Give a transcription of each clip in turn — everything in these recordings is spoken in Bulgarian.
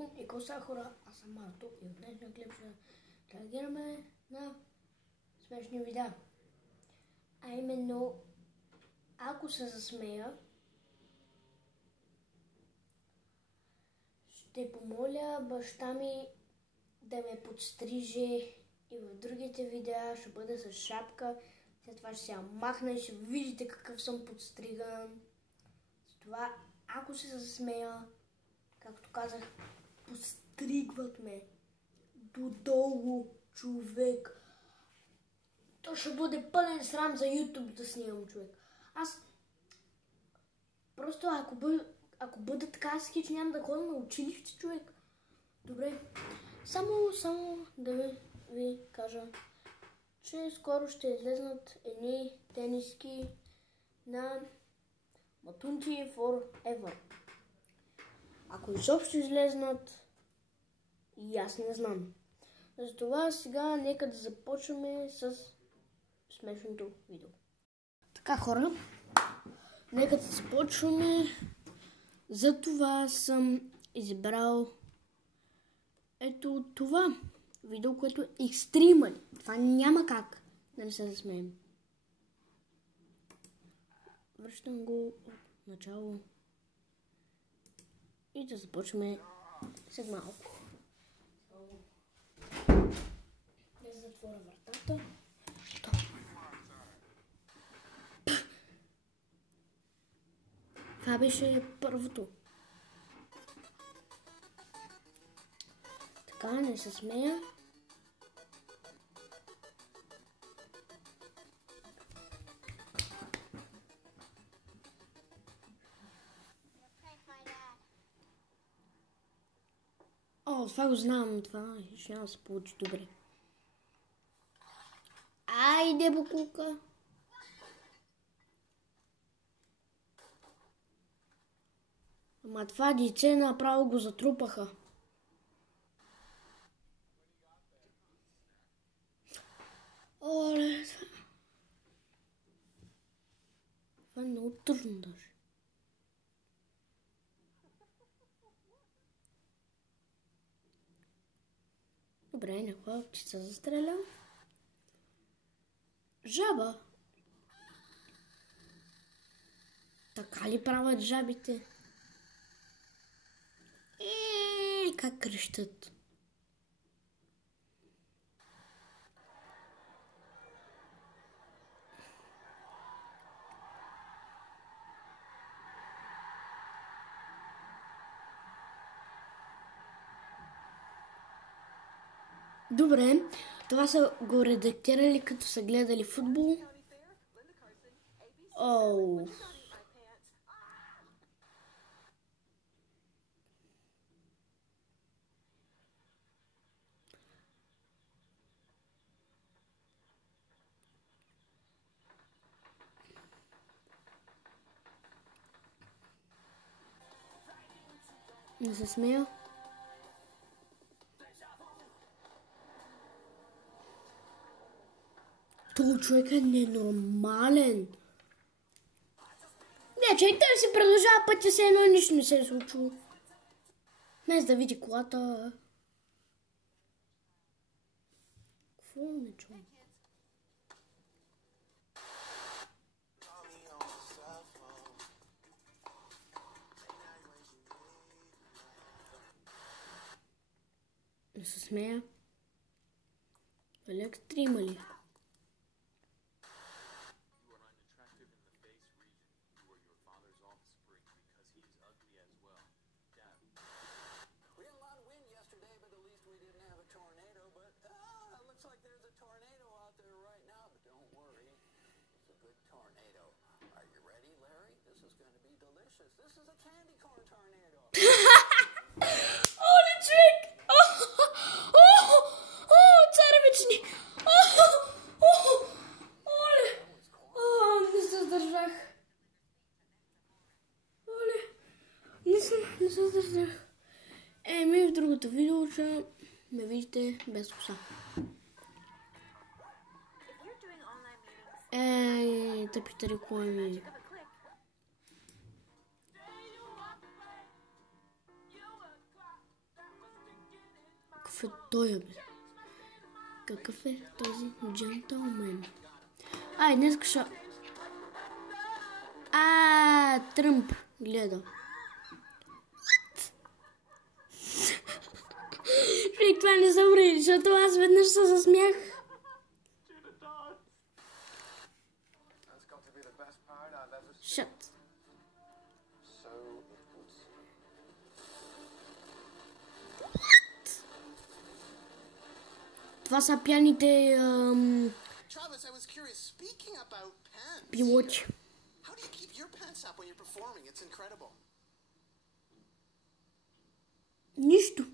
Бум и коса хора, аз съм Марто и от днешния клип ще реагираме на смешни видеа. А именно, ако се засмея, ще помоля баща ми да ме подстриже и в другите видеа ще бъда с шапка. След това ще се я махна и ще видите какъв съм подстриган. Затова, ако се засмея, както казах, подстригват ме додолу, човек. То ще бъде пълен срам за YouTube да снимам, човек. Аз просто ако бъда така скич, няма да ходя на училище, човек. Добре, само да ви кажа, че скоро ще излезнат едни тениски на Матунти Forever. Ако изобщо излезнат, и аз не знам. Затова сега нека да започваме с смешното видео. Така, хора, нека да започваме. Затова съм избрал ето това видео, което е екстримали. Това няма как да не се засмеем. Връщам го от начало и да започваме след малко. Да затворя вратата. Това беше първото. Така, не се смея. О, това го знам. Това ще няма да се получи добре. Айде, букулка. Ама това дете направо го затрупаха. Оле, това е много тъжно даже. Добре, някаква птица застреля. Жаба. Така ли правят жабите? Как крещат. Добре, това са го редактирали като са гледали футбол. Оу. Не се смея. Този човек е ненормален. Не, човек да си продължава пътя, все едно нищо не се е случило. Днес да види колата. Какво не чувам? Не се смея. Дали екстрима ли? Оле, човек! Царевични! Оле! Не се сдържах. Оле! Не се сдържах. Еми, в другото видео ще ме видите без коса. Тъпите реклами. Какъв е той, бе? Какъв е този джентълмен? Ай, днес ще... Тръмп гледа. Човек, това не съм вреди, защото аз веднъж се засмях. Шът. Това са пияните пилоти. Нищо.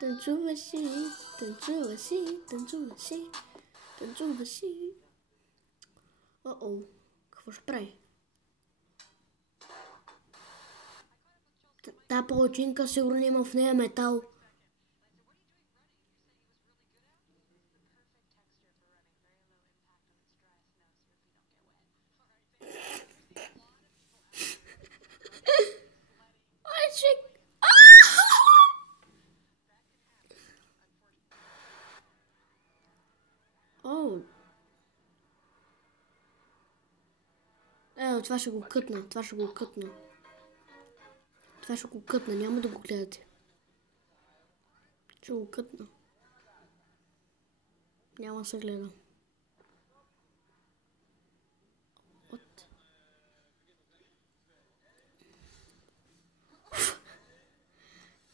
Танцува си, танцува си, танцува си, танцува си. Какво ще прави? Та палачинка сигурно има в нея метал. Това ще го кътна, това ще го кътна. Това ще го кътна, няма да го гледате. Ще го кътна. Няма да се гледа.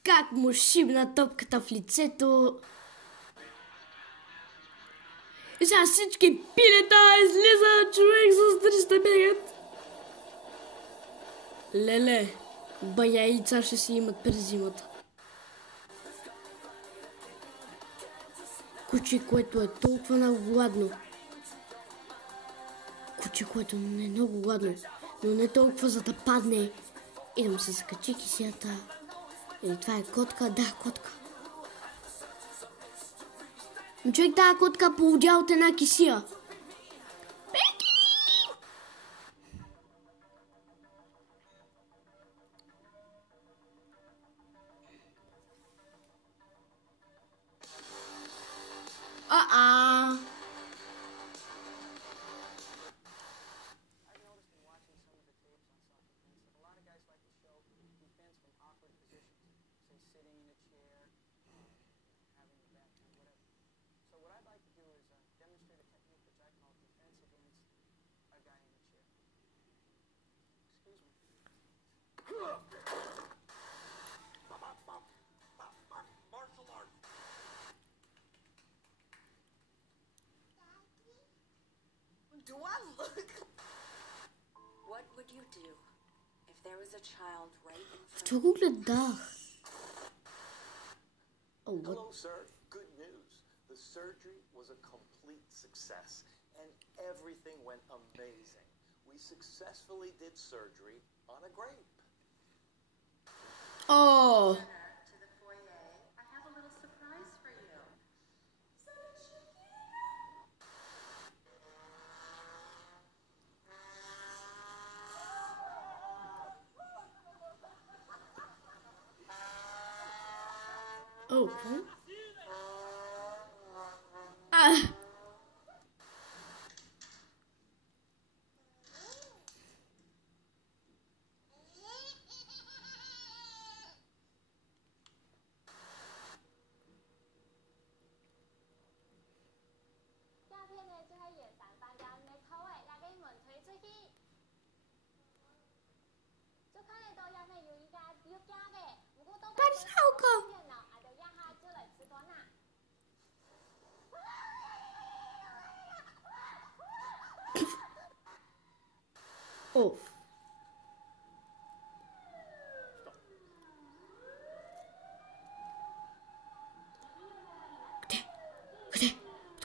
Как му шибна топката в лицето. И сега всички пилета излизат, човек с 300 бегат. Леле, бая яйца ще си имат през зимата. Куче, което е толкова много гладно. Куче, което не е много гладно, но не толкова за да падне и да му се закачи кисията. Или това е котка? Да, котка. Но човек, тази котка поудя от една кисия. Do I look? What would you do if there was a child right in front of you? Това го гледах. Hello, sir. Good news. The surgery was a complete success, and everything went amazing. We successfully did surgery on a grape. Oh. To the foyer, I have a little surprise for you. Oh. Oh.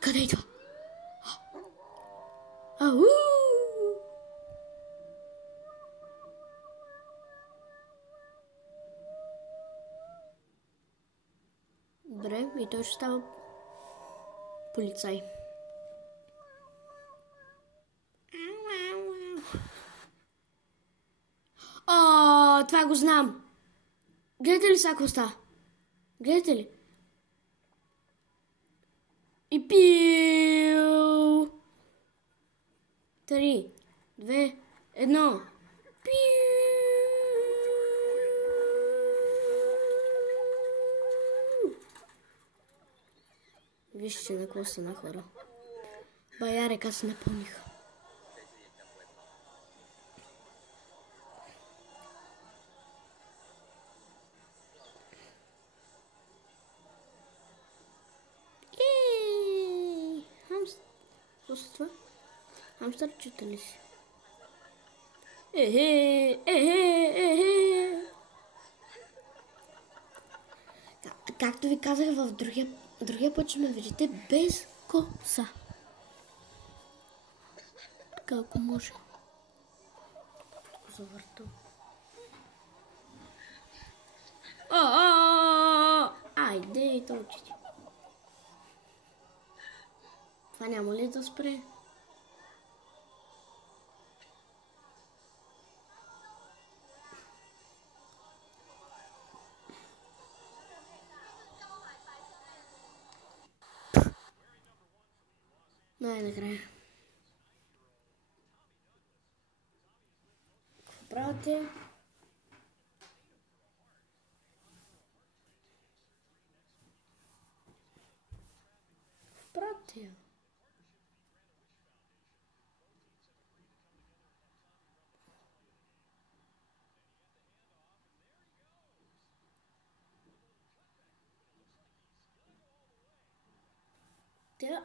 Къде идва? Ау! Добре, и той ще става полицай. О, това го знам. Гледате ли сега какво става? Гледате ли? И пиу! 3, 2, 1. Вижте на какво стана, хора. Бая река се напълниха. Какво са това? Хамстър, чута ли си? Както ви казах в другия път, ще ме видите без коса. Така, ако може. Завъртам. Айде и толчите. Това няма ли да спре? Най-накрая. Какво правите? Какво правите? Тя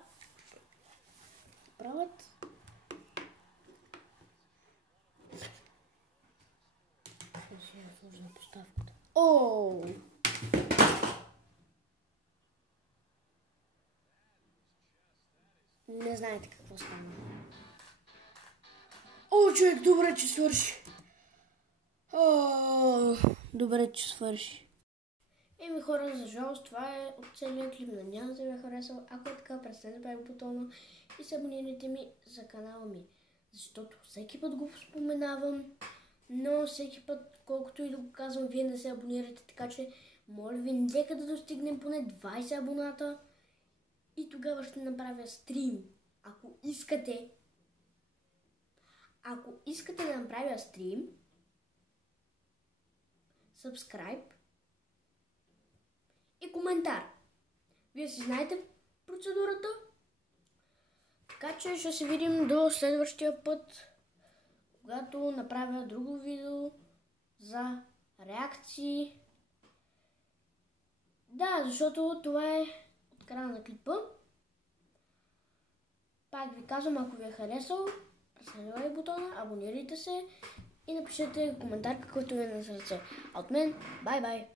правят. Ще я сложа на поставката. Ооо! Не знаете какво стана. О, човек, добре, че свърши. Добре, че свърши. Еми хора, за жалост, това е от целият клип. Надявам се ви е харесал. Ако е така, престанете да правим бутона и се абонирайте ми за канала ми. Защото всеки път го споменавам, но всеки път, колкото и да го казвам, вие не се абонирате. Така че, моля ви, нека да достигнем поне 20 абоната и тогава ще направя стрим. Ако искате да направя стрим, subscribe и коментар. Вие си знаете процедурата. Така че ще се видим до следващия път, когато направя друго видео за реакции. Да, защото това е от края на клипа. Пак ви казвам, ако ви е харесал, преследвайте лайк бутона, абонирайте се и напишете коментар, какъвто ви е на сърце. А от мен, бай-бай!